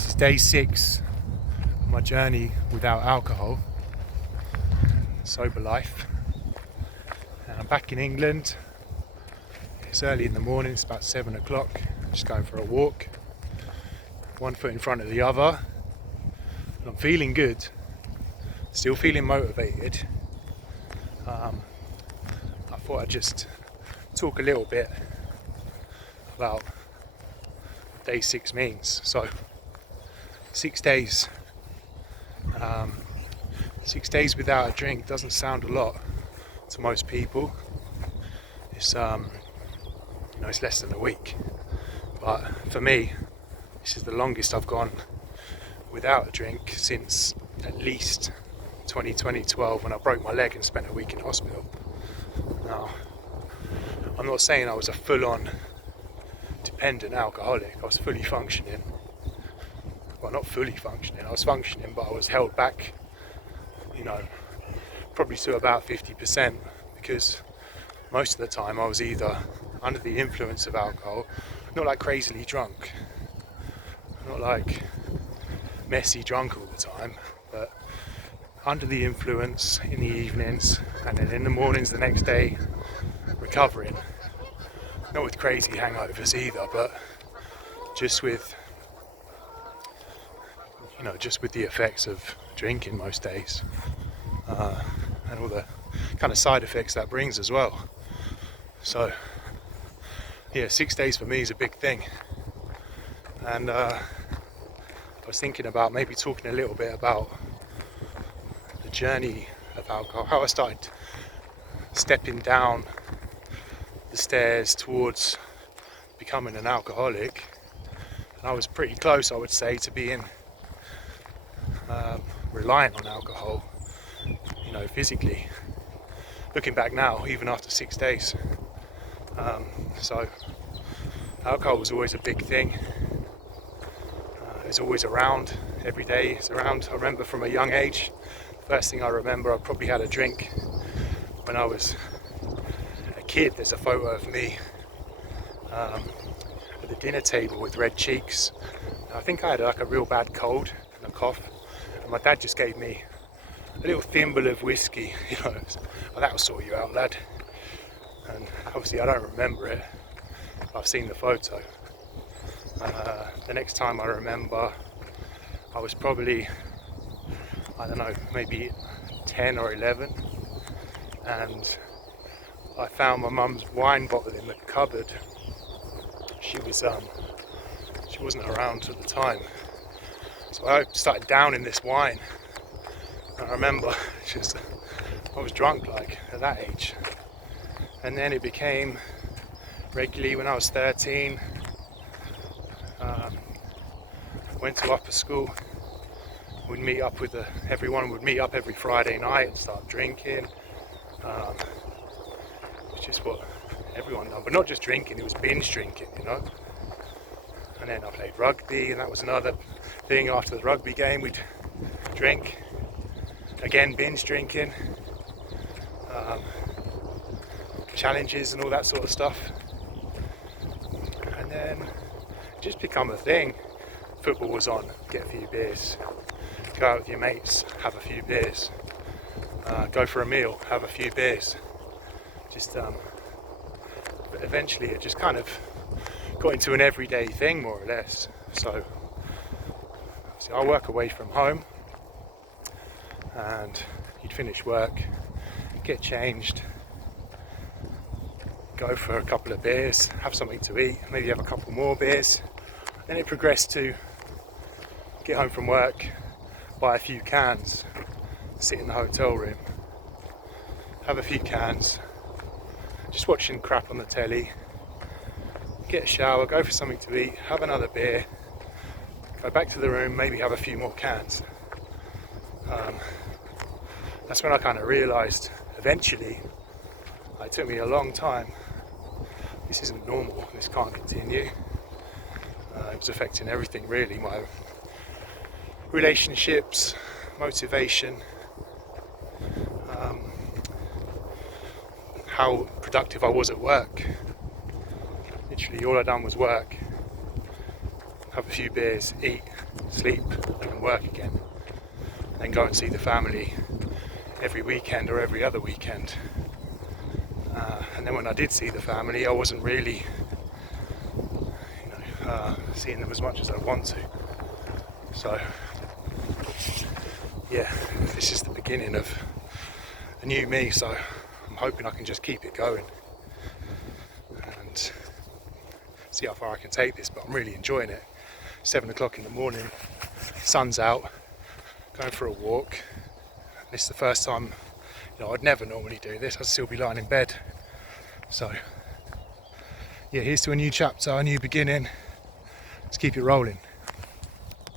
This is day 6 of my journey without alcohol, sober life. And I'm back in England. It's early in the morning, it's about 7 o'clock. I'm just going for a walk, one foot in front of the other. And I'm feeling good, still feeling motivated. I thought I'd just talk a little bit about what day 6 means. So 6 days. 6 days without a drink doesn't sound a lot to most people. It's it's less than a week, but for me, this is the longest I've gone without a drink since at least 2012 when I broke my leg and spent a week in hospital. Now, I'm not saying I was a full-on dependent alcoholic. I was fully functioning. Well, not fully functioning, I was functioning, but I was held back, probably to about 50%, because most of the time I was either under the influence of alcohol, not like crazily drunk, not like messy drunk all the time, but under the influence in the evenings, and then in the mornings the next day recovering. Not with crazy hangovers either, but just with the effects of drinking most days, and all the kind of side effects that brings as well. So yeah, 6 days for me is a big thing, and I was thinking about maybe talking a little bit about the journey of alcohol, how I started stepping down the stairs towards becoming an alcoholic. And I was pretty close, I would say, to being reliant on alcohol, physically. Looking back now, even after 6 days. So alcohol was always a big thing. It's always around, every day it's around. I remember from a young age, first thing I remember, I probably had a drink when I was a kid. There's a photo of me at the dinner table with red cheeks. I think I had like a real bad cold and a cough, and my dad just gave me a little thimble of whiskey, oh, that'll sort you out, lad. And obviously I don't remember it, I've seen the photo. The next time I remember, I was probably, maybe 10 or 11, and I found my mum's wine bottle in the cupboard. She wasn't around at the time, so I started downing this wine. I remember I was drunk at that age, and then it became regularly when I was 13. Went to upper school. We'd meet up everyone would meet up every Friday night and start drinking. It's just what everyone done, but not just drinking, it was binge drinking, And then I played rugby, and that was another thing. After the rugby game, we'd drink. Again, binge drinking, challenges and all that sort of stuff. And then it just become a thing. Football was on, get a few beers. Go out with your mates, have a few beers. Go for a meal, have a few beers. But eventually it just kind of got into an everyday thing, more or less. So I work away from home, and you'd finish work, get changed, go for a couple of beers, have something to eat, maybe have a couple more beers. Then it progressed to get home from work, buy a few cans, sit in the hotel room, have a few cans, just watching crap on the telly, get a shower, go for something to eat, have another beer, go back to the room, maybe have a few more cans. That's when I kind of realised, eventually, it took me a long time, this isn't normal, this can't continue. It was affecting everything really, my relationships, motivation, how productive I was at work. Literally all I done was work. have a few beers, eat, sleep, and then work again. And then go and see the family every weekend or every other weekend. And then when I did see the family, I wasn't really, seeing them as much as I want to. So, yeah, this is the beginning of a new me. So I'm hoping I can just keep it going and see how far I can take this. But I'm really enjoying it. 7 o'clock in the morning, sun's out, going for a walk. This is the first time, I'd never normally do this. I'd still be lying in bed. So, yeah, here's to a new chapter, a new beginning. Let's keep it rolling.